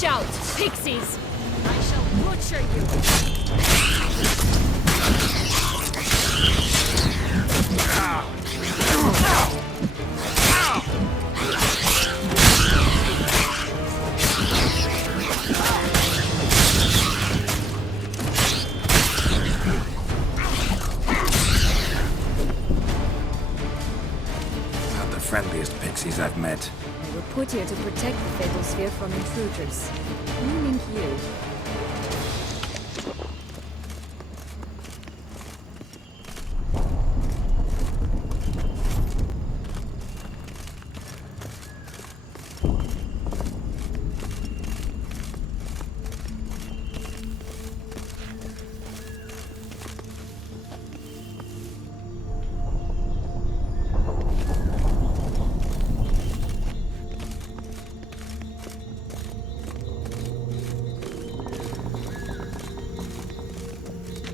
Watch out, pixies! I shall butcher you! Not the friendliest pixies I've met. They were put here to protect the Fatal Sphere from intruders. Meaning you.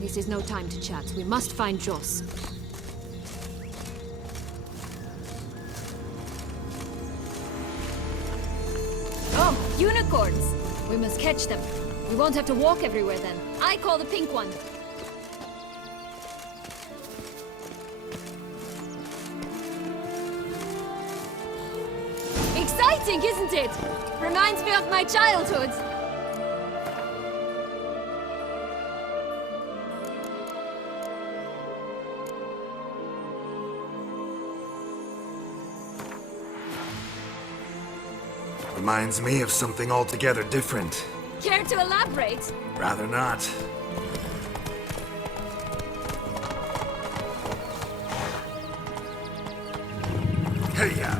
This is no time to chat. We must find Joss. Oh, unicorns! We must catch them. We won't have to walk everywhere then. I call the pink one. Exciting, isn't it? Reminds me of my childhood. Reminds me of something altogether different. Care to elaborate? Rather not. Hey-ya!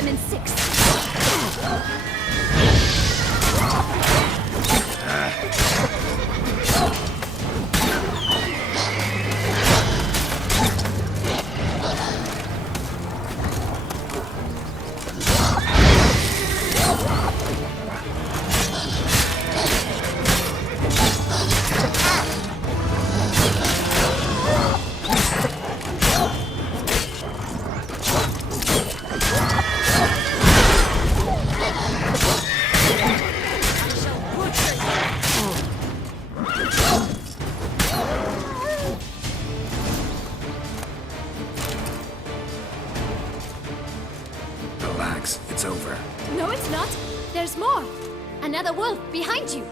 In six. It's over. No, it's not. There's more. Another wolf behind you.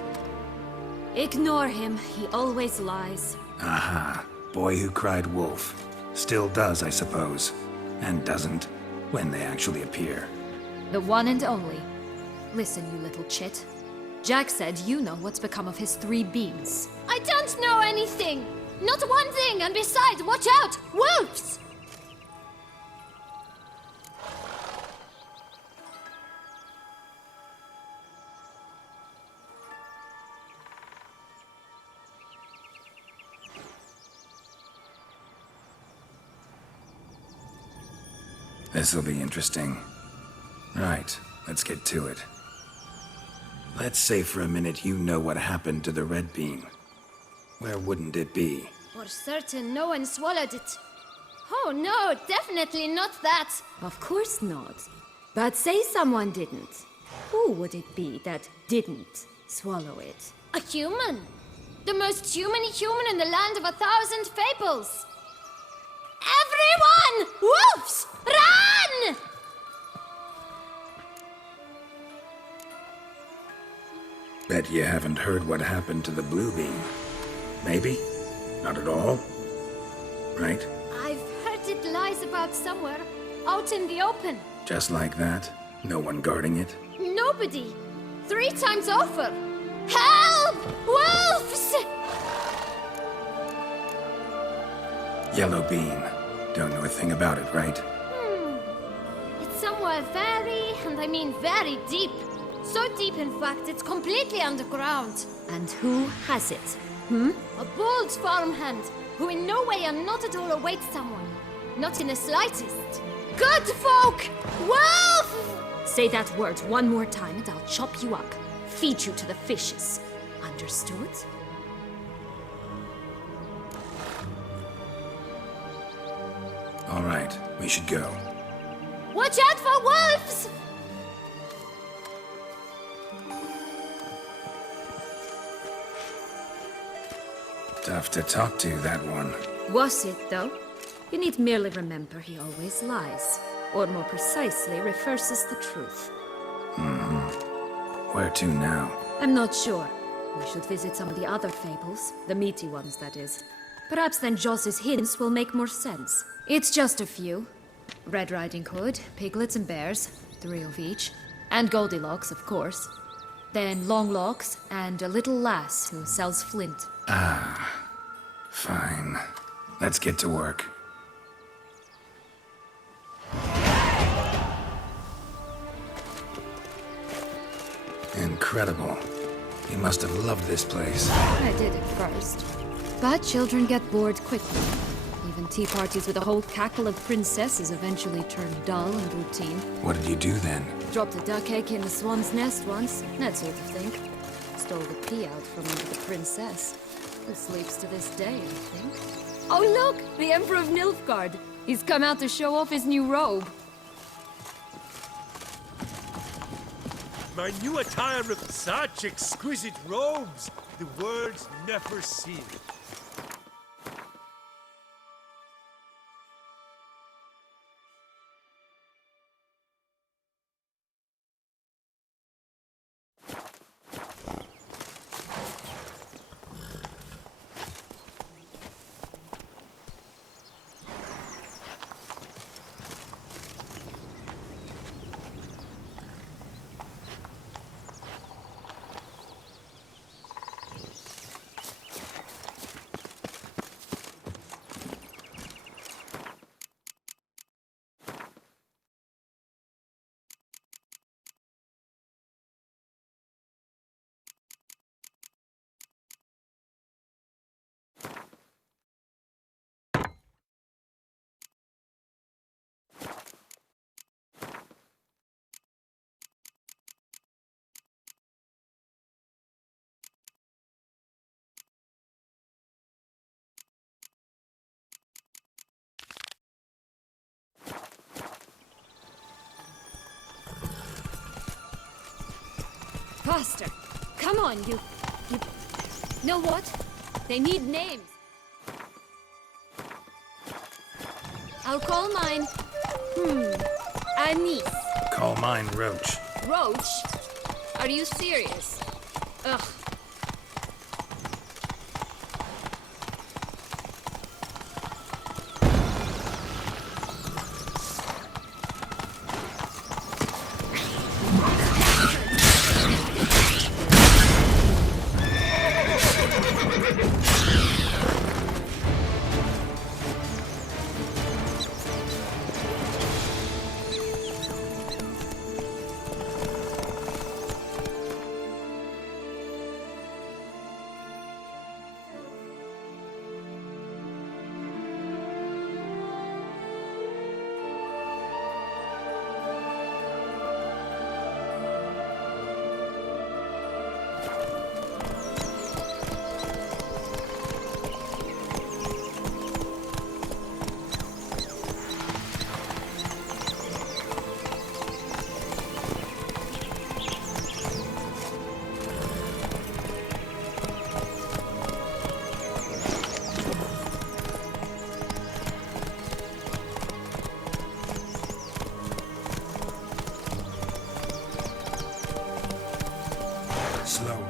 Ignore him. He always lies. Aha. Boy who cried wolf. Still does, I suppose. And doesn't, when they actually appear. The one and only. Listen, you little chit. Jack said you know what's become of his 3 beams. I don't know anything! Not one thing, and besides, watch out! Wolves! This'll be interesting. Right, let's get to it. Let's say for a minute you know what happened to the red beam. Where wouldn't it be? For certain, no one swallowed it. Oh no, definitely not that. Of course not. But say someone didn't. Who would it be that didn't swallow it? A human. The most human-y human in the land of 1,000 fables. Everyone! Wolves! Run! Bet you haven't heard what happened to the blue beam. Maybe? Not at all? Right? I've heard it lies about somewhere, out in the open. Just like that? No one guarding it? Nobody. 3 times over. Help! Wolves! Yellow beam. Don't know a thing about it, right? It's somewhere very, and I mean very deep. So deep, in fact, it's completely underground. And who has it? A bold farmhand. who in no way and not at all await someone. Not in the slightest. Good folk! Wolf! Say that word one more time and I'll chop you up. Feed you to the fishes. Understood? All right, we should go. Watch out for wolves! Tough to talk to, that one. Was it, though? You need merely remember he always lies. Or more precisely, reverses the truth. Where to now? I'm not sure. We should visit some of the other fables. The meaty ones, that is. Perhaps then Joss's hints will make more sense. It's just a few. Red Riding Hood, piglets and bears, 3 of each. And Goldilocks, of course. Then Longlocks, and a little lass who sells flint. Fine. Let's get to work. Incredible. You must have loved this place. I did at first. But children get bored quickly. Even tea parties with a whole cackle of princesses eventually turn dull and routine. What did you do then? Dropped a duck egg in the swan's nest once, that sort of thing. Stole the pea out from under the princess, who sleeps to this day, I think. Oh look! The Emperor of Nilfgaard! He's come out to show off his new robe. My new attire of such exquisite robes, the world's never seen. Faster! Come on, you... Know what? They need names. I'll call mine... Anise. Call mine Roach. Roach? Are you serious? Ugh. Slow.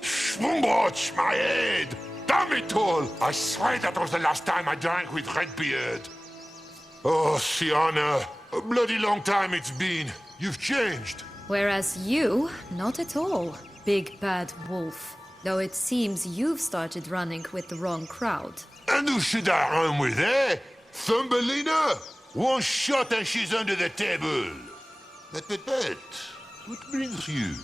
Schwumbroch, my head! Damn it all! I swear that was the last time I drank with Redbeard. Oh, Sienna, a bloody long time it's been. You've changed. Whereas you, not at all, big bad wolf. Though it seems you've started running with the wrong crowd. And who should I run with, eh? Thumbelina? One shot and she's under the table. But, what brings you?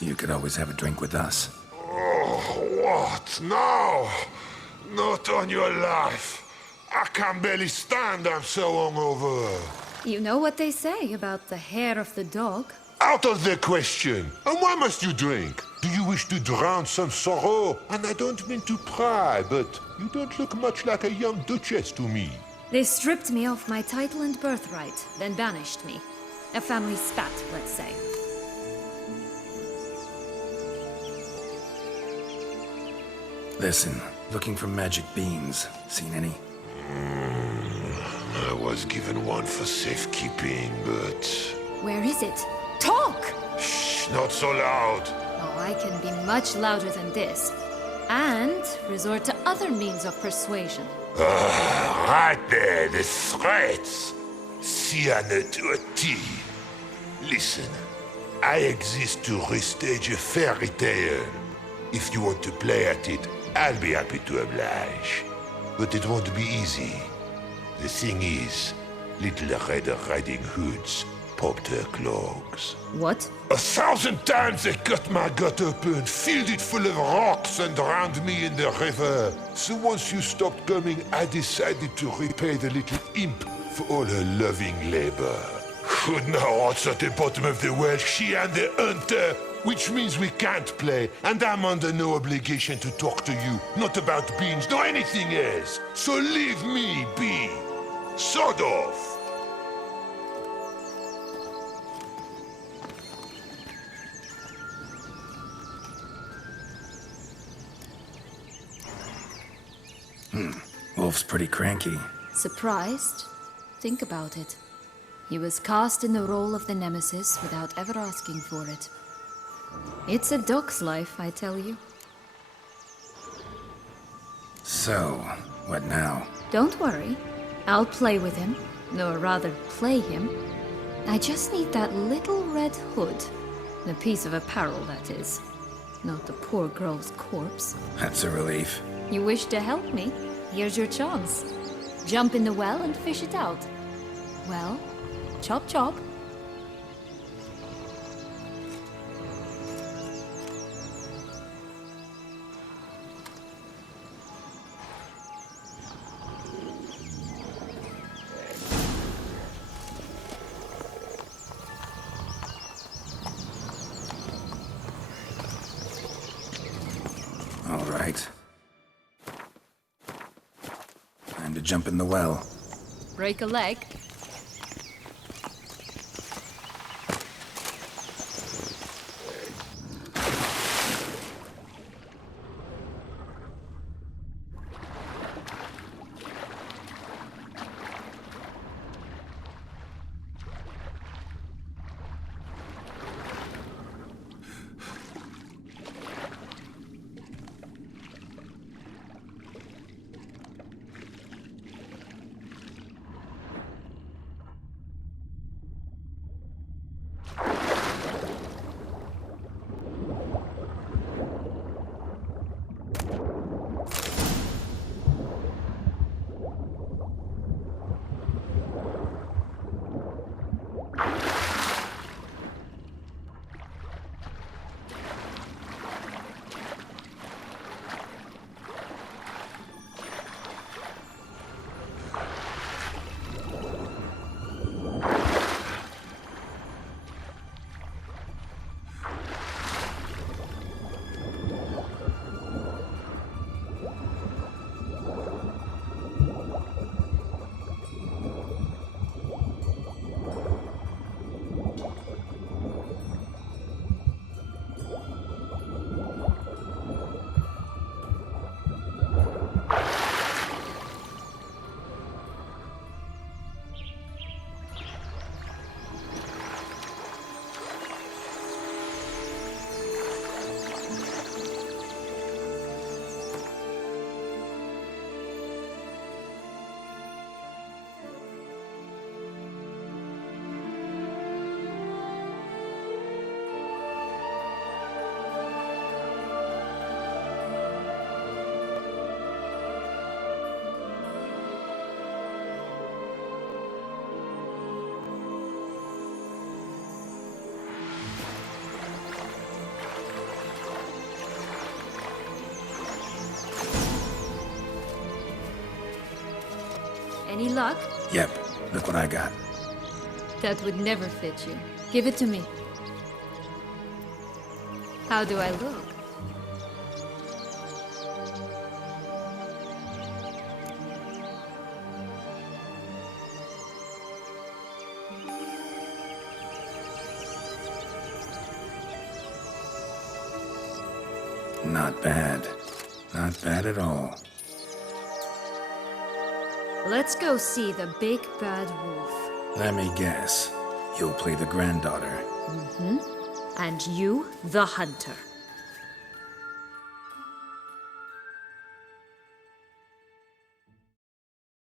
You could always have a drink with us. Oh, what now? Not on your life. I can barely stand, I'm so hungover. You know what they say about the hair of the dog? Out of the question. And why must you drink? Do you wish to drown some sorrow? And I don't mean to pry, but you don't look much like a young duchess to me. They stripped me of my title and birthright, then banished me. A family spat, let's say. Listen, looking for magic beans. Seen any? I was given one for safekeeping, but... Where is it? Talk! Shh, not so loud. Oh, I can be much louder than this. And resort to other means of persuasion. Right there, the threats. Sienna to a T. Listen, I exist to restage a fairy tale. If you want to play at it, I'll be happy to oblige. But it won't be easy. The thing is, Little Red Riding Hoods popped her clogs. What? 1,000 times they cut my gut open, filled it full of rocks and drowned me in the river. So once you stopped coming, I decided to repay the little imp for all her loving labor. Who now what's at the bottom of the well, she and the hunter, which means we can't play, and I'm under no obligation to talk to you, not about beans, nor anything else. So leave me be. Sod off. Wolf's pretty cranky. Surprised? Think about it. He was cast in the role of the Nemesis without ever asking for it. It's a dog's life, I tell you. So, what now? Don't worry. I'll play with him. Or rather, play him. I just need that little red hood. The piece of apparel, that is. Not the poor girl's corpse. That's a relief. You wish to help me? Here's your chance. Jump in the well and fish it out. Well, chop chop. All right. Time to jump in the well. Break a leg. luck? Yep, look what I got. That would never fit you. Give it to me. How do I look? Not bad. Not bad at all. Let's go see the big bad wolf. Let me guess. You'll play the granddaughter. And you, the hunter.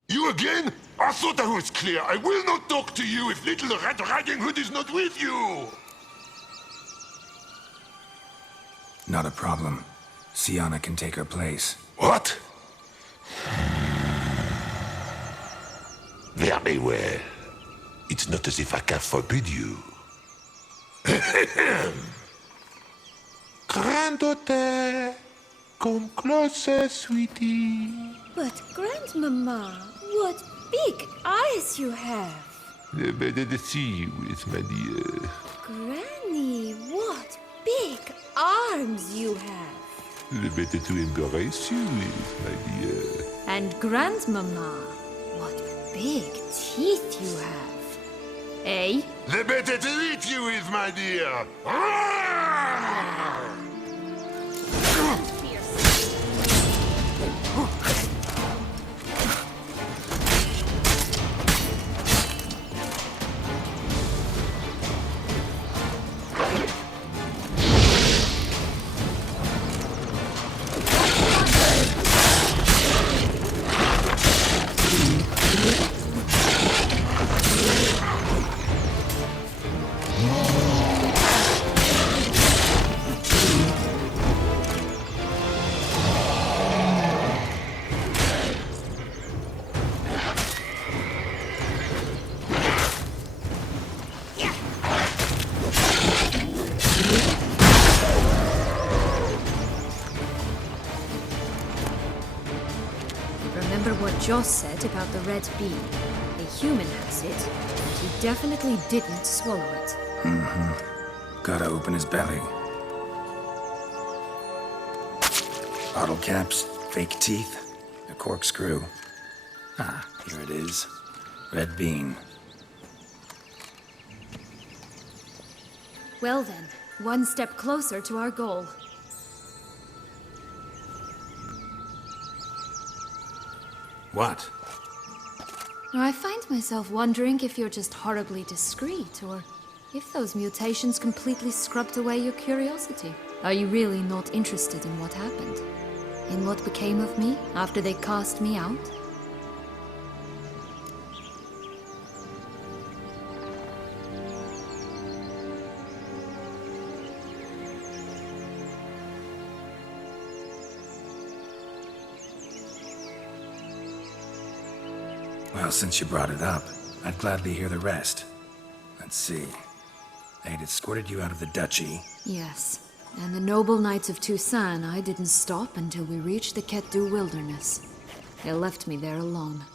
You again? I thought I was clear. I will not talk to you if Little Red Riding Hood is not with you! Not a problem. Sienna can take her place. What? Very well. It's not as if I can forbid you. Granddaughter, come closer, sweetie. But Grandmama, what big eyes you have! Better to see you with, my dear. Granny, what big arms you have! The better to embrace you with, my dear. And Grandmama, what big teeth you have! Eh? The better to eat you with, my dear. Remember what Joss said about the red bean? A human has it, but he definitely didn't swallow it. Gotta open his belly. Bottle caps, fake teeth, a corkscrew. Ah, here it is. Red bean. Well then, one step closer to our goal. What? I find myself wondering if you're just horribly discreet, or if those mutations completely scrubbed away your curiosity. Are you really not interested in what happened? In what became of me after they cast me out? Well, since you brought it up, I'd gladly hear the rest. Let's see. They'd escorted you out of the duchy. Yes. And the noble knights of Toussaint, I didn't stop until we reached the Ketdu wilderness. They left me there alone,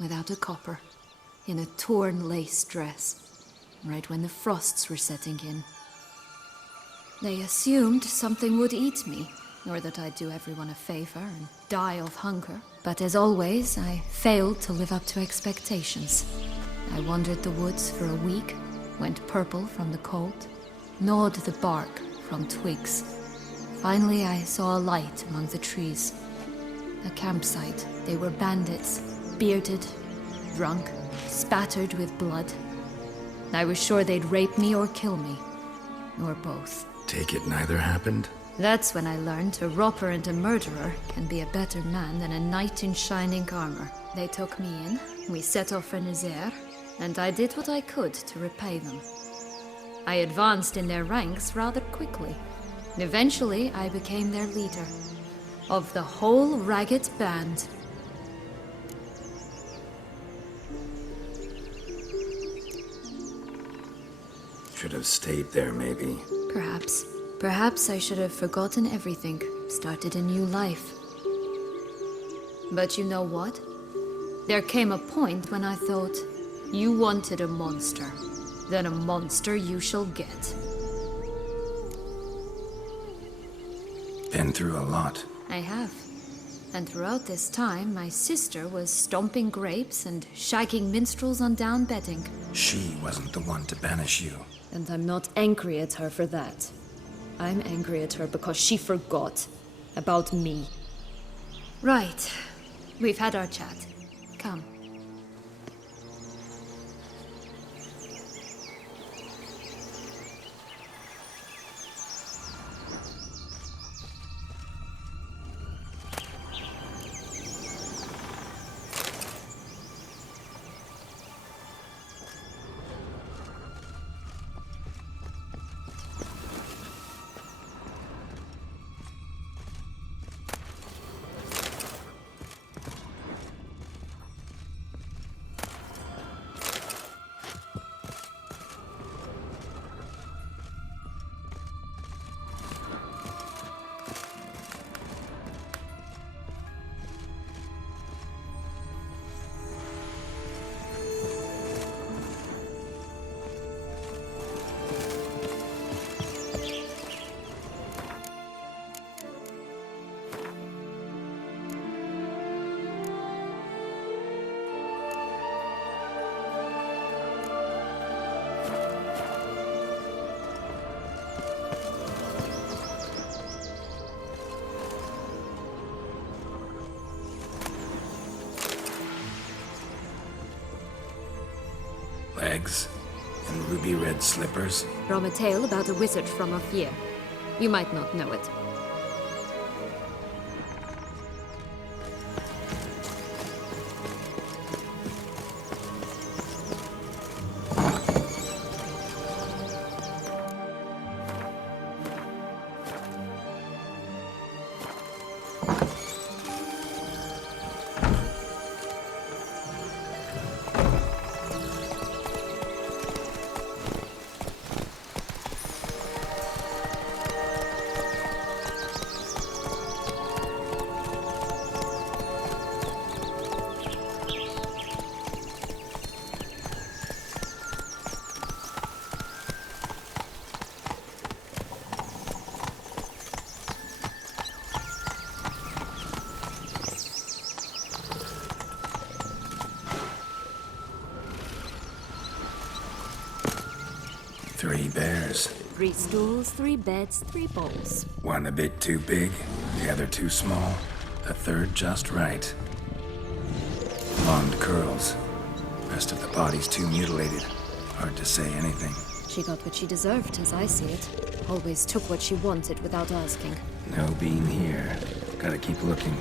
without a copper, in a torn lace dress, right when the frosts were setting in. They assumed something would eat me, or that I'd do everyone a favor and die of hunger. But as always, I failed to live up to expectations. I wandered the woods for a week, went purple from the cold, gnawed the bark from twigs. Finally, I saw a light among the trees. A campsite. They were bandits, bearded, drunk, spattered with blood. I was sure they'd rape me or kill me, or both. Take it neither happened? That's when I learned a robber and a murderer can be a better man than a knight in shining armor. They took me in, we set off for Nazaire, and I did what I could to repay them. I advanced in their ranks rather quickly. Eventually, I became their leader. Of the whole ragged band. Should have stayed there, maybe. Perhaps. Perhaps I should have forgotten everything, started a new life. But you know what? There came a point when I thought, you wanted a monster. Then a monster you shall get. Been through a lot. I have. And throughout this time, my sister was stomping grapes and shagging minstrels on down betting. She wasn't the one to banish you. And I'm not angry at her for that. I'm angry at her because she forgot about me. Right. We've had our chat. Come. Legs and ruby red slippers. From a tale about a wizard from Ophir. You might not know it. Three bears. 3 stools, 3 beds, 3 bowls. One a bit too big, the other too small, a third just right. Blonde curls. Rest of the body's too mutilated. Hard to say anything. She got what she deserved, as I see it. Always took what she wanted without asking. No bean here. Gotta keep looking.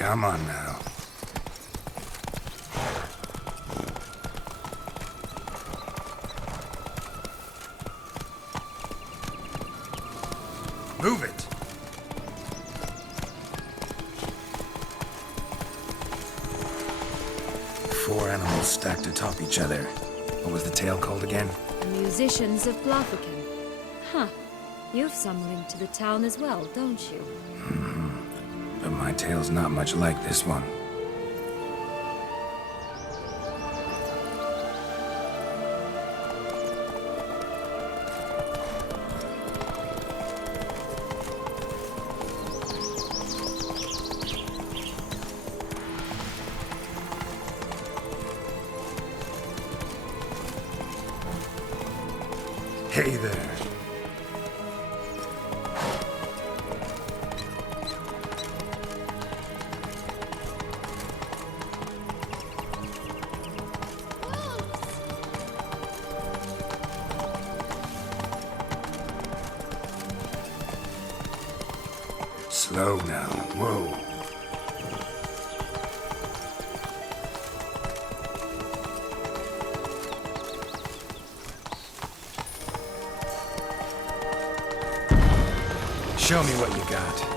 Come on now. Move it! Four animals stacked atop each other. What was the tale called again? The musicians of Blaviken. Huh. You've some link to the town as well, don't you? But my tale's not much like this one. Hey there. Slow now. Whoa. Show me what you got.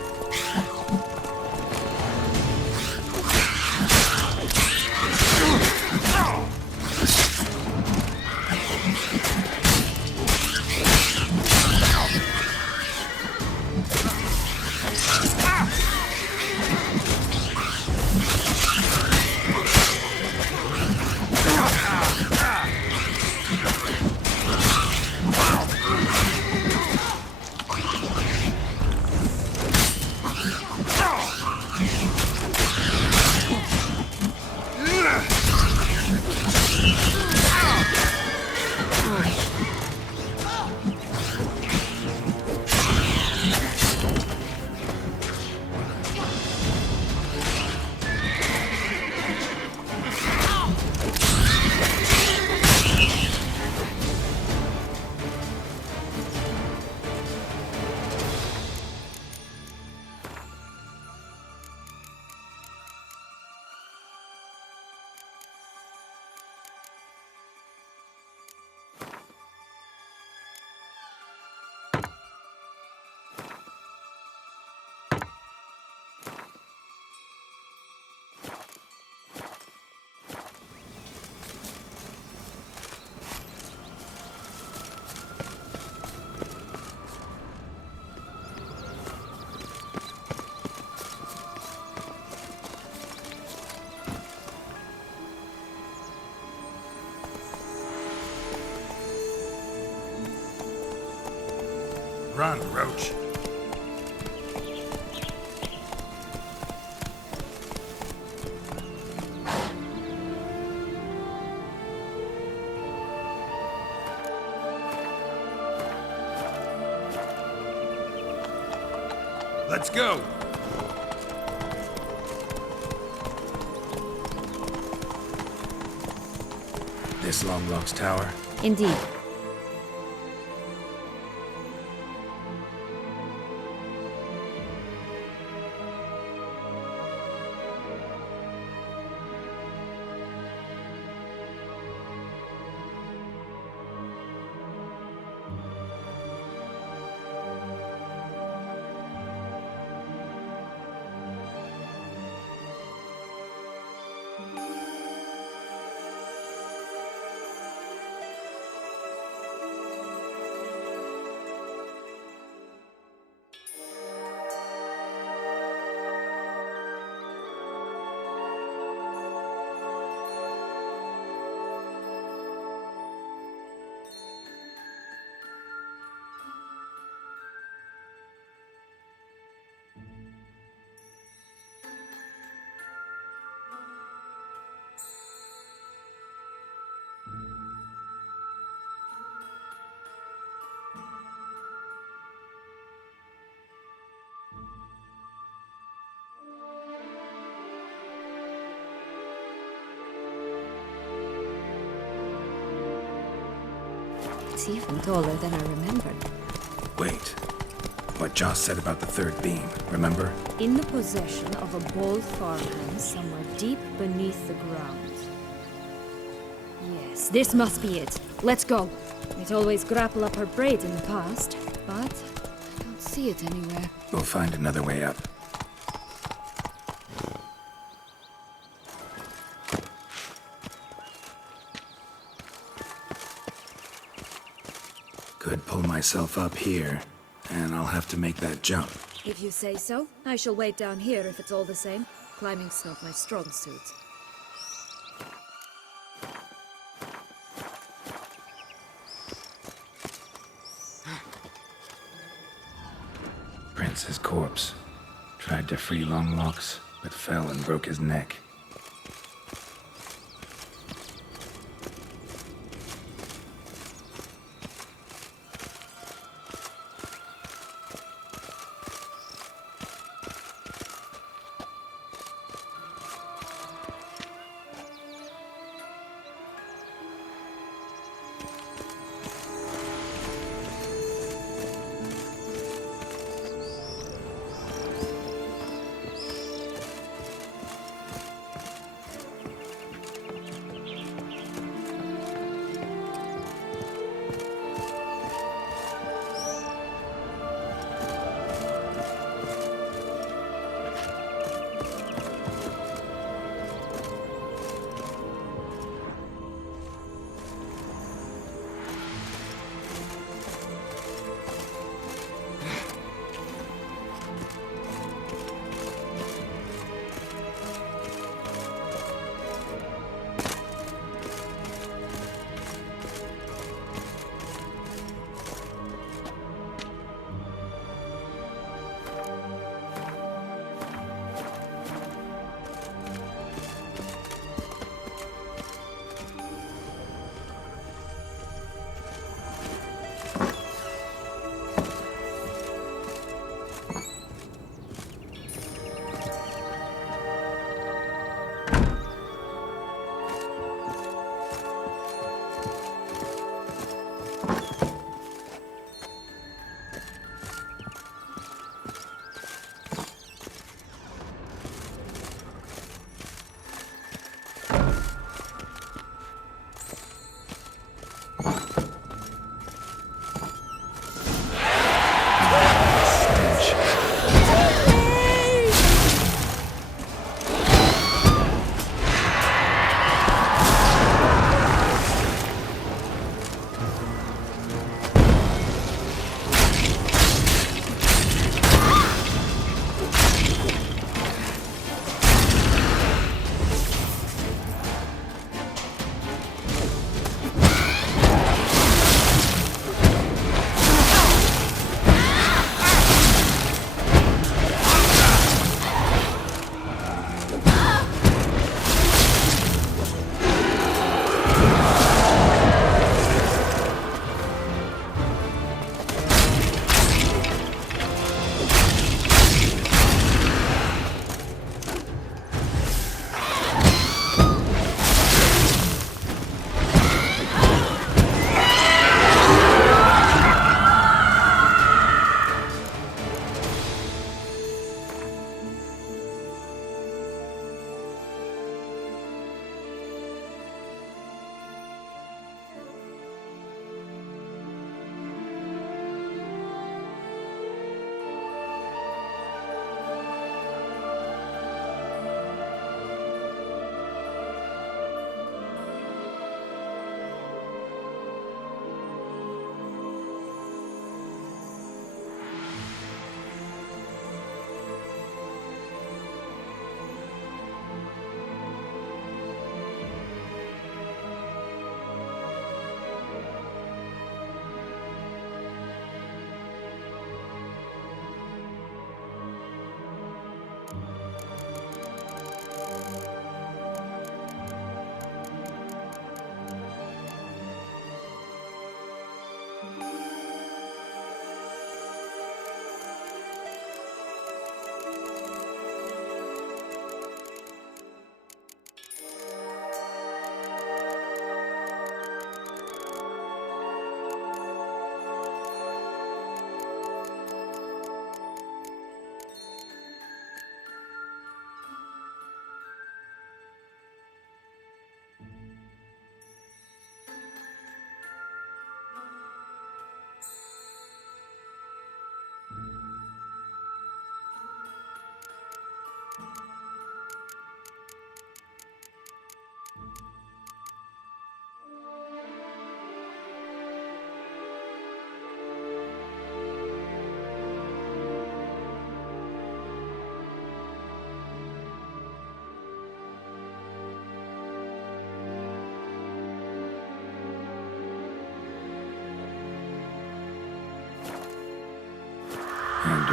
Run, Roach. Let's go! This Longlock's tower. Indeed. It's even taller than I remembered. Wait. what Joss said about the third beam, remember? In the possession of a bold farmhand somewhere deep beneath the ground. Yes, this must be it. Let's go. It always grapple up her braid in the past, but I don't see it anywhere. We'll find another way up. Could pull myself up here, and I'll have to make that jump. If you say so, I shall wait down here if it's all the same. Climbing's not my strong suit. Prince's corpse. Tried to free Longlocks, but fell and broke his neck.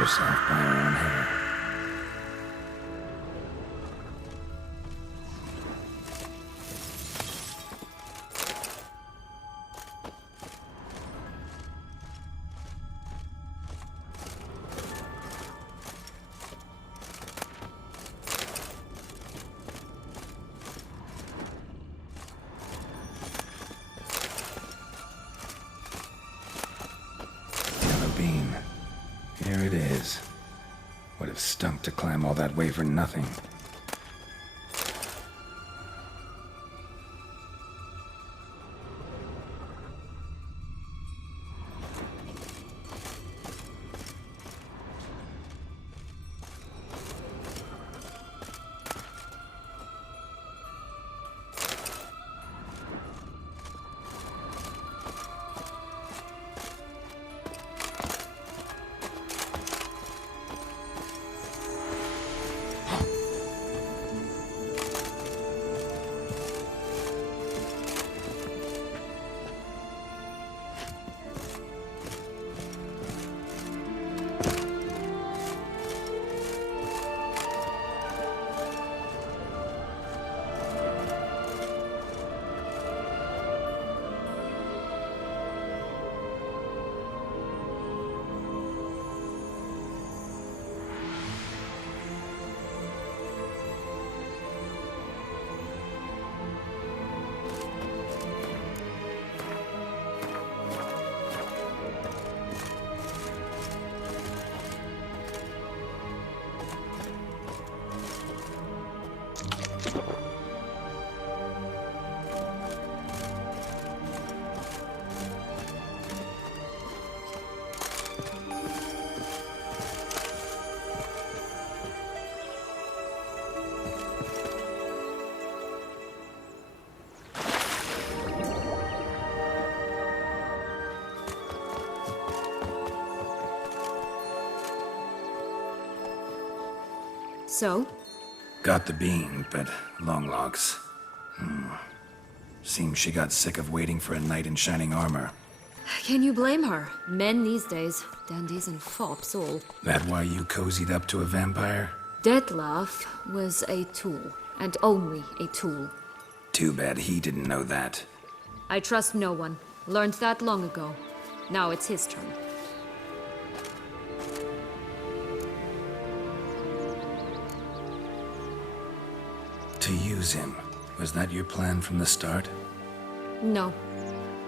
herself by her own hair. Bean. Here it is. Would have stunk to climb all that way for nothing. So? Got the bean, but long logs. Seems she got sick of waiting for a knight in shining armor. Can you blame her? Men these days, dandies and fops all. That why you cozied up to a vampire? Dettlaff was a tool, and only a tool. Too bad he didn't know that. I trust no one. Learned that long ago. Now it's his turn. To use him. Was that your plan from the start? No.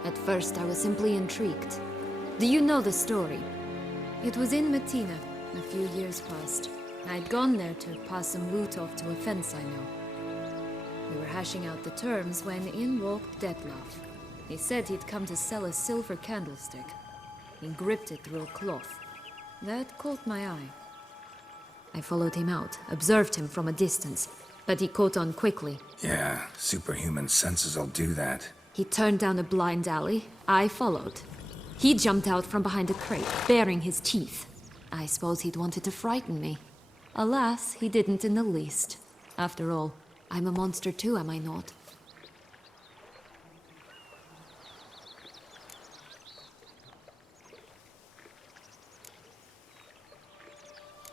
At first, I was simply intrigued. Do you know the story? It was in Metina, a few years past. I'd gone there to pass some loot off to a fence I know. We were hashing out the terms when in walked Dettlaff. He said he'd come to sell a silver candlestick. He gripped it through a cloth. That caught my eye. I followed him out, observed him from a distance, but he caught on quickly. Yeah, superhuman senses will do that. He turned down a blind alley. I followed. He jumped out from behind a crate, baring his teeth. I suppose he'd wanted to frighten me. Alas, he didn't in the least. After all, I'm a monster too, am I not?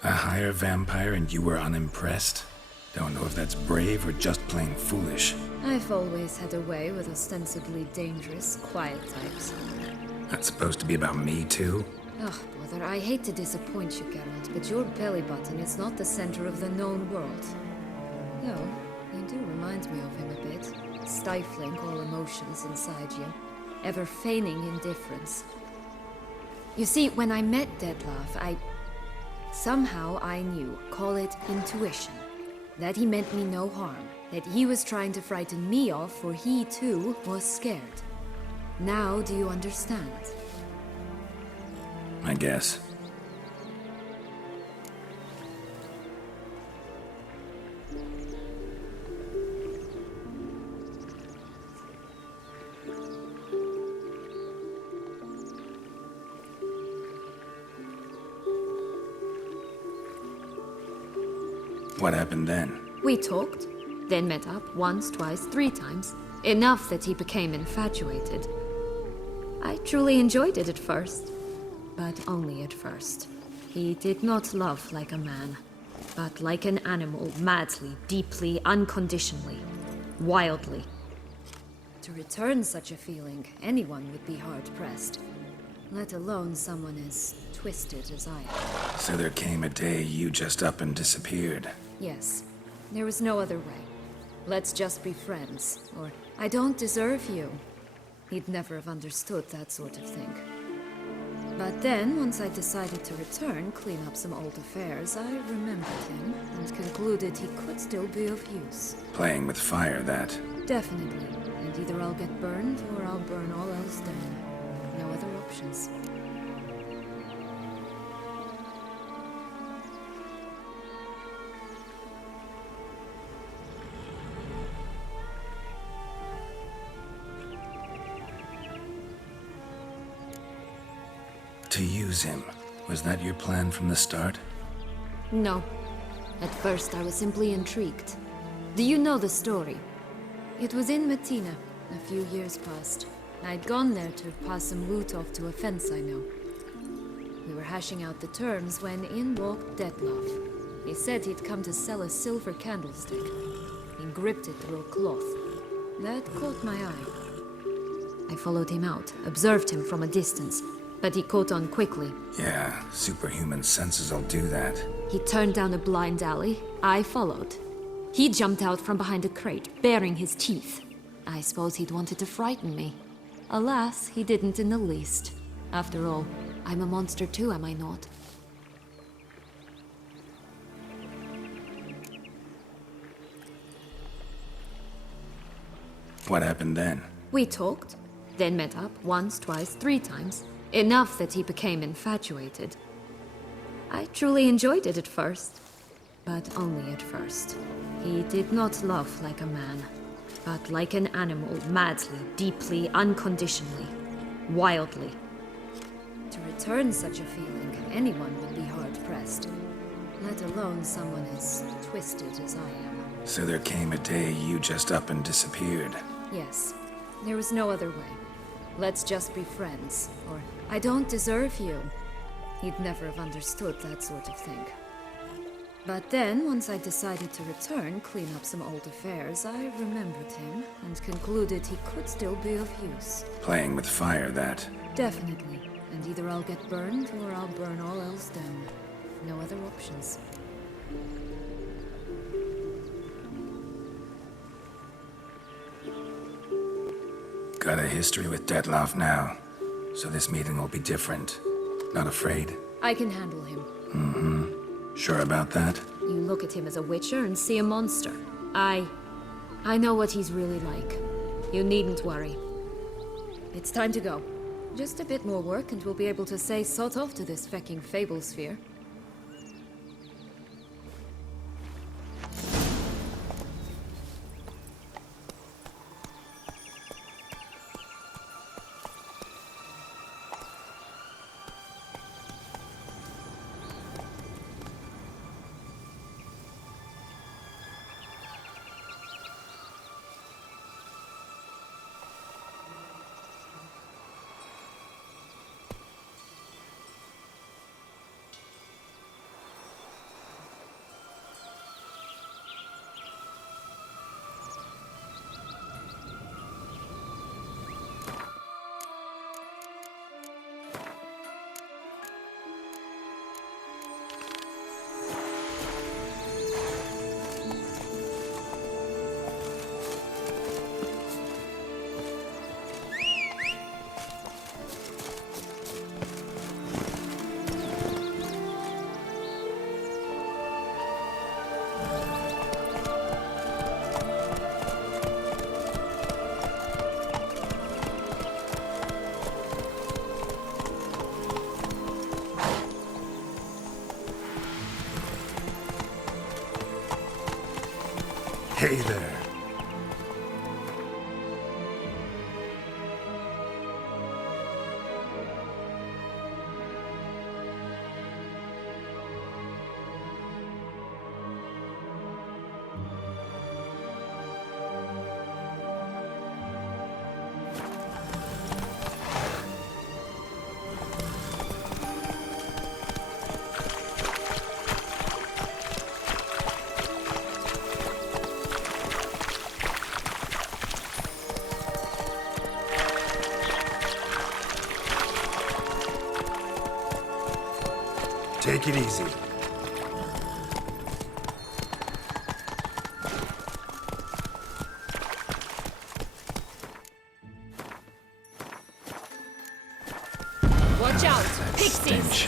A higher vampire and you were unimpressed? Don't know if that's brave or just plain foolish. I've always had a way with ostensibly dangerous, quiet types. That's supposed to be about me too? Ugh, brother, I hate to disappoint you, Geralt, but your belly button is not the center of the known world. Though, you do remind me of him a bit. Stifling all emotions inside you. Ever feigning indifference. You see, when I met Dettlaff, somehow I knew, call it intuition, that he meant me no harm. That he was trying to frighten me off, for he too was scared. Now do you understand? I guess. What happened then? We talked, then met up once, twice, 3 times. Enough that he became infatuated. I truly enjoyed it at first, but only at first. He did not love like a man, but like an animal, madly, deeply, unconditionally, wildly. To return such a feeling, anyone would be hard-pressed. Let alone someone as twisted as I am. So there came a day you just up and disappeared. Yes, there was no other way. Let's just be friends, or I don't deserve you. He'd never have understood that sort of thing. But then, once I decided to return, clean up some old affairs, I remembered him and concluded he could still be of use. Playing with fire, that. Definitely. And either I'll get burned, or I'll burn all else down. No other options. To use him. Was that your plan from the start? No. At first, I was simply intrigued. Do you know the story? It was in Metina, a few years past. I'd gone there to pass some loot off to a fence I know. We were hashing out the terms when in walked Dettlaff. He said he'd come to sell a silver candlestick. He gripped it through a cloth. That caught my eye. I followed him out, observed him from a distance, but he caught on quickly. Yeah, superhuman senses will do that. He turned down a blind alley. I followed. He jumped out from behind a crate, baring his teeth. I suppose he'd wanted to frighten me. Alas, he didn't in the least. After all, I'm a monster too, am I not? What happened then? We talked, then met up once, twice, 3 times. Enough that he became infatuated. I truly enjoyed it at first, but only at first. He did not love like a man, but like an animal, madly, deeply, unconditionally, wildly. To return such a feeling, anyone would be hard-pressed, let alone someone as twisted as I am. So there came a day you just up and disappeared. Yes, there was no other way. Let's just be friends, or I don't deserve you. He'd never have understood that sort of thing. But then, once I decided to return, clean up some old affairs, I remembered him and concluded he could still be of use. Playing with fire, that. Definitely. And either I'll get burned, or I'll burn all else down. No other options. Got a history with Dettlaff now, so this meeting will be different. Not afraid? I can handle him. Sure about that? You look at him as a witcher and see a monster. I know what he's really like. You needn't worry. It's time to go. Just a bit more work and we'll be able to say sort off to this fecking fable sphere. Hey there. Take it easy. Watch out! Pixies! Stench.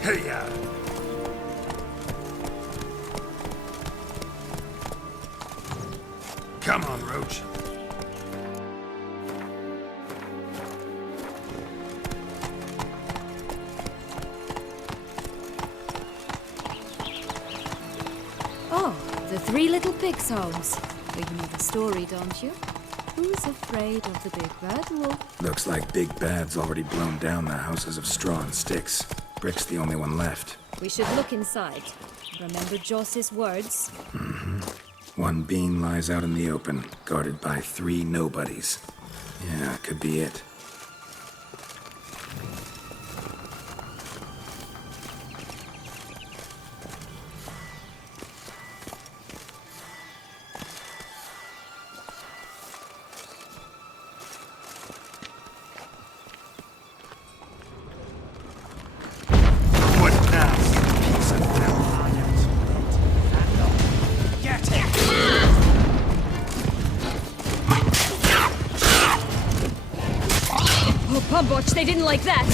Hey-ya! Come on, Roach. Oh, the Three Little Pigs homes. But you know the story, don't you? Who's afraid of the big bad wolf? Looks like Big Bad's already blown down the houses of straw and sticks. Brick's the only one left. We should look inside. Remember Joss's words? One bean lies out in the open, guarded by 3 nobodies. Yeah, could be it. What now, you piece of filth? Get it! Oh, Pumbotch, they didn't like that!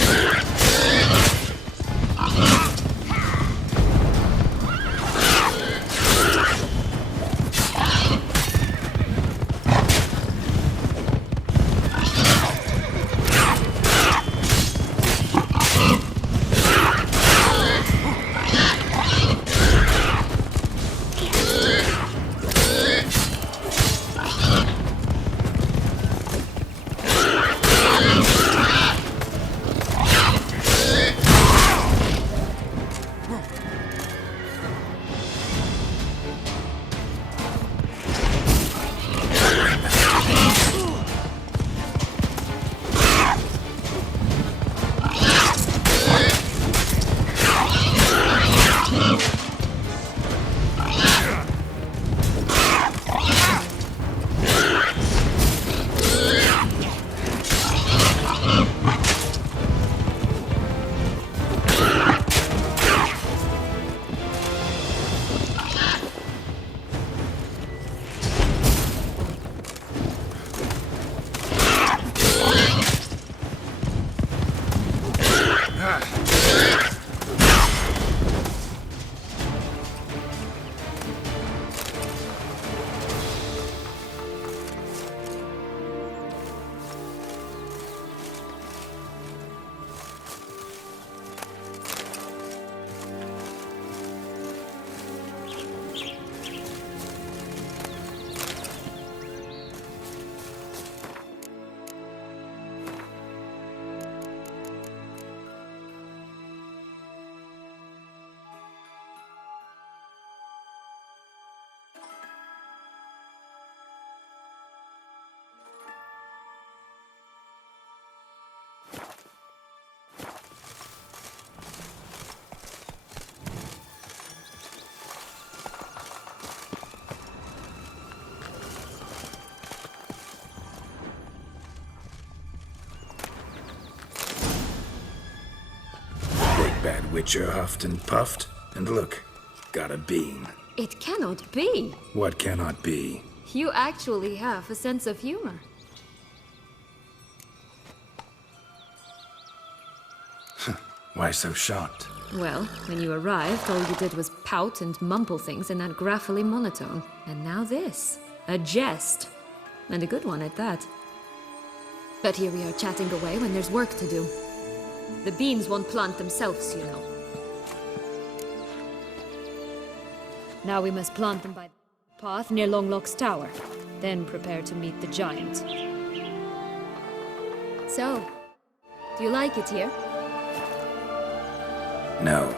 Bad Witcher huffed and puffed, and look, got a bean. It cannot be. What cannot be? You actually have a sense of humor. Why so shocked? Well, when you arrived, all you did was pout and mumble things in that graphily monotone. And now this. A jest. And a good one at that. But here we are chatting away when there's work to do. The beans won't plant themselves, you know. Now we must plant them by the path near Longlock's tower. Then prepare to meet the giant. So, do you like it here? No.